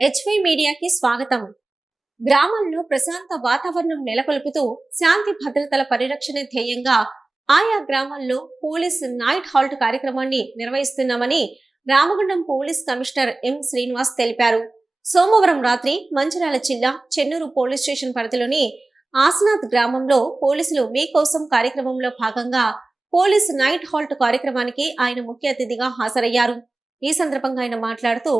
HY మీడియాకి స్వాగతం. గ్రామాల్లో ప్రశాంత వాతావరణం నెలకొల్పుతూ శాంతి భద్రతల పరిరక్షణ ధ్యేయంగా ఆయా గ్రామాల్లో పోలీస్ నైట్ హాల్ట్ కార్యక్రమాన్ని నిర్వహిస్తున్నామని Ramagundam police commissioner M Srinivas తెలిపారు. సోమవారం రాత్రి మంచిర్యాల జిల్లా చెన్నూరు పోలీస్ స్టేషన్ పరిధిలోని ఆసనాథ్ గ్రామంలో పోలీసులు మీకోసం కార్యక్రమంలో భాగంగా పోలీస్ నైట్ హాల్ట్ కార్యక్రమానికి ఆయన ముఖ్య అతిథిగా హాజరయ్యారు. ఈ సందర్భంగా ఆయన మాట్లాడుతూ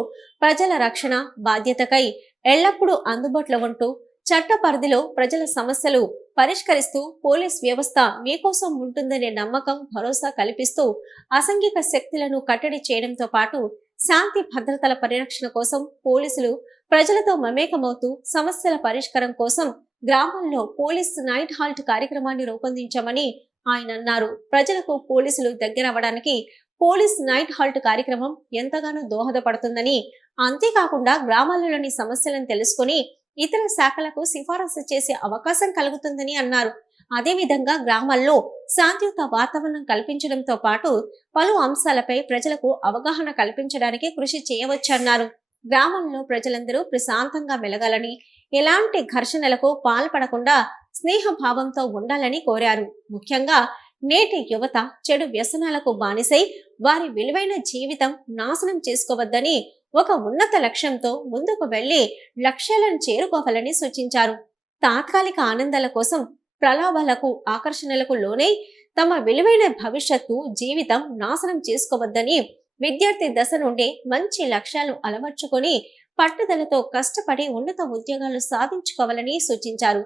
ప్రజల రక్షణ బాధ్యతకై ఎల్లప్పుడూ అందుబాటులో ఉంటూ చట్ట పరిధిలో ప్రజల సమస్యలు పరిష్కరిస్తూ పోలీస్ వ్యవస్థ మీకోసం ఉంటుందనే నమ్మకం భరోసా కల్పిస్తూ అసంఘిక శక్తులను కట్టడి చేయడంతో పాటు శాంతి భద్రతల పరిరక్షణ కోసం పోలీసులు ప్రజలతో మమేకమవుతూ సమస్యల పరిష్కారం కోసం గ్రామాల్లో పోలీస్ నైట్ హాల్ట్ కార్యక్రమాన్ని రూపొందించామని ఆయన అన్నారు. ప్రజలకు పోలీసులు దగ్గరవ్వడానికి పోలీస్ నైట్ హాల్ట్ కార్యక్రమం ఎంతగానో దోహదపడుతుందని అంతేకాకుండా గ్రామాలలోని సమస్యలను తెలుసుకొని ఇతర శాఖలకు సిఫారసు చేసే అవకాశం కలుగుతుందని అన్నారు. అదేవిధంగా గ్రామాల్లో శాంతియుత వాతావరణం కల్పించడంతో పాటు పలు అంశాలపై ప్రజలకు అవగాహన కల్పించడానికి కృషి చేయవచ్చన్నారు. గ్రామంలో ప్రజలందరూ ప్రశాంతంగా మెలగాలని ఎలాంటి ఘర్షణలకు పాల్పడకుండా స్నేహభావంతో ఉండాలని కోరారు. ముఖ్యంగా నేటి యువత చెడు వ్యసనాలకు బానిసై వారి విలువైన జీవితం నాశనం చేసుకోవద్దని ఒక ఉన్నత లక్ష్యంతో ముందుకు వెళ్ళి లక్ష్యాలను చేరుకోవాలని సూచించారు. తాత్కాలిక ఆనందాల కోసం ప్రలాభాలకు ఆకర్షణలకు లోనై తమ విలువైన భవిష్యత్తు జీవితం నాశనం చేసుకోవద్దని విద్యార్థి దశ నుండే మంచి లక్ష్యాలు అలవర్చుకొని పట్టుదలతో కష్టపడి ఉన్నత ఉద్యోగాలు సాధించుకోవాలని సూచించారు.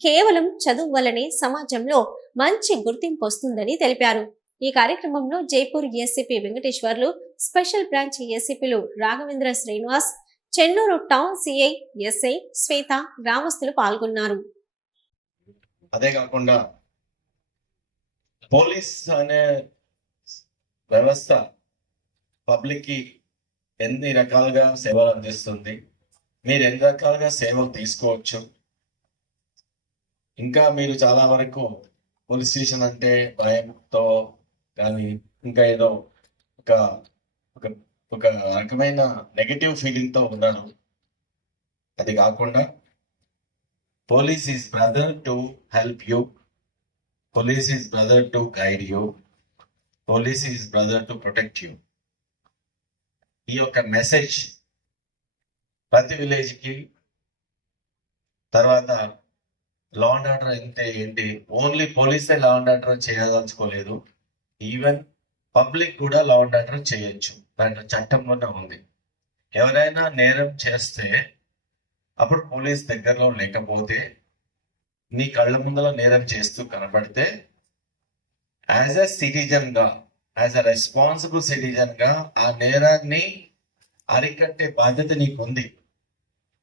కేవలం చదువు వల్లనే సమాజంలో మంచి గుర్తింపు వస్తుందని తెలిపారు. ఈ కార్యక్రమంలో Jaipur ACP Venkateswarlu special branch ఏసీపీలు Raghavendra Srinivas Chennur town CI SI Swetha గ్రామస్తులు పాల్గొన్నారు. అదే కాకుండా పోలీస్ అనే వ్యవస్థ పబ్లిక్కి ఎన్ని రకాలుగా సేవలు అందిస్తుంది మీరు ఎన్ని రకాలుగా సేవలు తీసుకోవచ్చు ఇంకా మీరు చాలా వరకు పోలీస్ స్టేషన్ అంటే భయంతో కానీ ఇంకా ఏదో ఒక ఒక ఒక రకమైన నెగటివ్ ఫీలింగ్తో ఉన్నాడు ఉన్నారు అది కాకుండా police is brother to help you police is brother to guide you police is brother to protect you ఈ యొక్క మెసేజ్ ప్రతి విలేజ్కి తర్వాత లా అండ్ ఆర్డర్ అంటే ఏంటి? ఓన్లీ పోలీసే లా అండ్ ఆర్డర్ చేయదలుచుకోలేదు ఈవెన్ పబ్లిక్ కూడా లా అండ్ ఆర్డర్ చేయొచ్చు. దాంట్లో చట్టంలోనే ఉంది. ఎవరైనా నేరం చేస్తే అప్పుడు పోలీస్ దగ్గరలో లేకపోతే నీ కళ్ళ ముందర నేరం చేస్తూ కనబడితే యాజ్ అ సిటిజన్గా యాజ్ అ రెస్పాన్సిబుల్ సిటిజన్గా ఆ నేరాన్ని అరికట్టే బాధ్యత నీకు ఉంది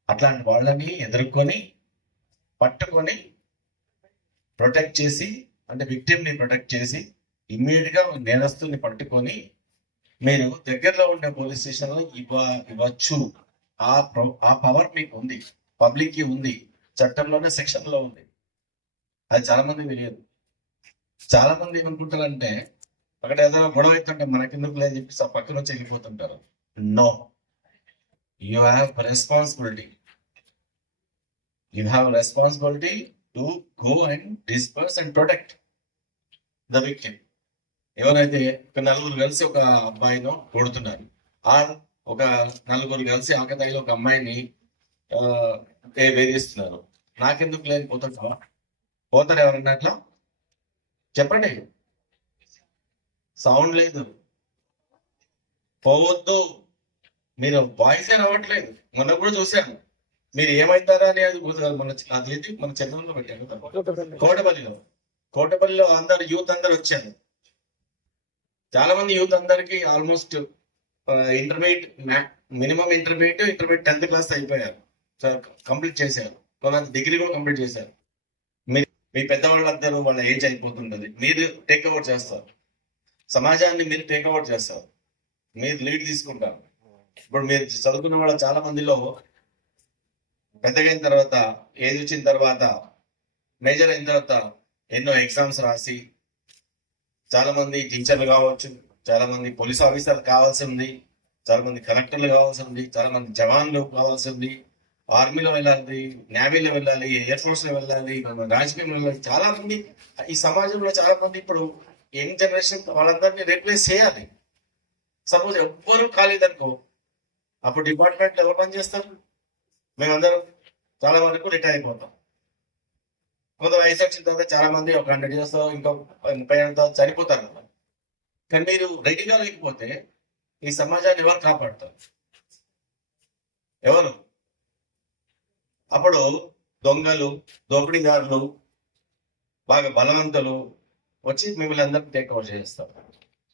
అట్లాంటి వాళ్ళని ఎదుర్కొని పట్టుకొని ప్రొటెక్ట్ చేసి అంటే విక్టిమ్ని ప్రొటెక్ట్ చేసి ఇమ్మీడియట్గా నేరస్తుని పట్టుకొని మీరు దగ్గరలో ఉండే పోలీస్ స్టేషన్లో ఇవ్వ ఇవ్వచ్చు. ఆ ఆ పవర్ మీకు ఉంది. పబ్లిక్కి ఉంది. చట్టంలోనే సెక్షన్లో ఉంది. అది చాలా మంది తెలియదు చాలా మంది ఏమనుకుంటారంటే అక్కడ ఏదైనా గొడవ అవుతుంటే మనకెందుకు లేదు చెప్పి ఆ పక్కన వచ్చి వెళ్ళిపోతుంటారు. No you have responsibility you have responsibility to go and disperse and protect the victim ఎవరైతే ఒక నలుగురు కలిసి ఒక అబ్బాయిను కొడుతున్నారు ఆ ఒక నలుగురు కలిసి ఆకతాయిలో ఒక అమ్మాయిని వేధిస్తున్నారు. నాకెందుకు లేని పోతుంటావా పోతారు ఎవరన్నా అట్లా? చెప్పండి. సౌండ్ లేదు. పోవద్దు. మీరు వాయిస్ రావట్లేదు. మొన్న కూడా చూశాను. మీరు ఏమైతారా అని అది కూడా మన అదేంటి మన చంద్రంలో పెట్టారు కదా. కోటపల్లిలో. కోటపల్లిలో అందరు యూత్ అందరు వచ్చారు. చాలా మంది యూత్ అందరికి almost intermediate minimum intermediate intermediate tenth class అయిపోయారు. కంప్లీట్ చేశారు. కొంతమంది డిగ్రీ కూడా కంప్లీట్ చేశారు. మీరు మీ పెద్దవాళ్ళందరూ వాళ్ళ ఏజ్ అయిపోతుంటుంది. మీరు టేక్ ఓవర్ చేస్తారు. సమాజాన్ని మీరు టేక్ ఓవర్ చేస్తారు. మీరు లీడ్ తీసుకుంటారు. ఇప్పుడు మీరు చదువుకున్న వాళ్ళ చాలా మందిలో పెద్దగైన తర్వాత ఏజ్ వచ్చిన తర్వాత మేజర్ అయిన తర్వాత ఎన్నో ఎగ్జామ్స్ రాసి చాలా మంది టీచర్లు కావచ్చు చాలా మంది పోలీస్ ఆఫీసర్లు కావాల్సి ఉంది చాలా మంది కలెక్టర్లు కావాల్సి ఉంది చాలా మంది జవాన్లు కావాల్సి ఉంది ఆర్మీలో వెళ్ళాలి నేవీలో వెళ్ళాలి ఎయిర్ ఫోర్స్లో వెళ్ళాలి రాజకీయంలో వెళ్ళాలి. చాలా మంది ఈ సమాజంలో చాలా మంది ఇప్పుడు యంగ్ జనరేషన్ వాళ్ళందరినీ రీప్లేస్ చేయాలి. సపోజ్ ఎవ్వరు కాలేదనుకో అప్పుడు డిపార్ట్మెంట్ ఎవరు పని చేస్తారు మేమందరం చాలా వరకు రిటైర్ అయిపోతాం. కొంత వయసు వచ్చిన తర్వాత చాలా మంది ఒక హండ్రెడ్ ఇయర్స్ ఇంకో ముప్పై ఏళ్ళ తర్వాత చనిపోతారు కానీ మీరు రెడీగా లేకపోతే ఈ సమాజాన్ని ఎవరు కాపాడతారు? ఎవరు? అప్పుడు దొంగలు దోపిడీదారులు బాగా బలవంతులు వచ్చి మిమ్మల్ని అందరికి టేక్ ఓవర్ చేస్తారు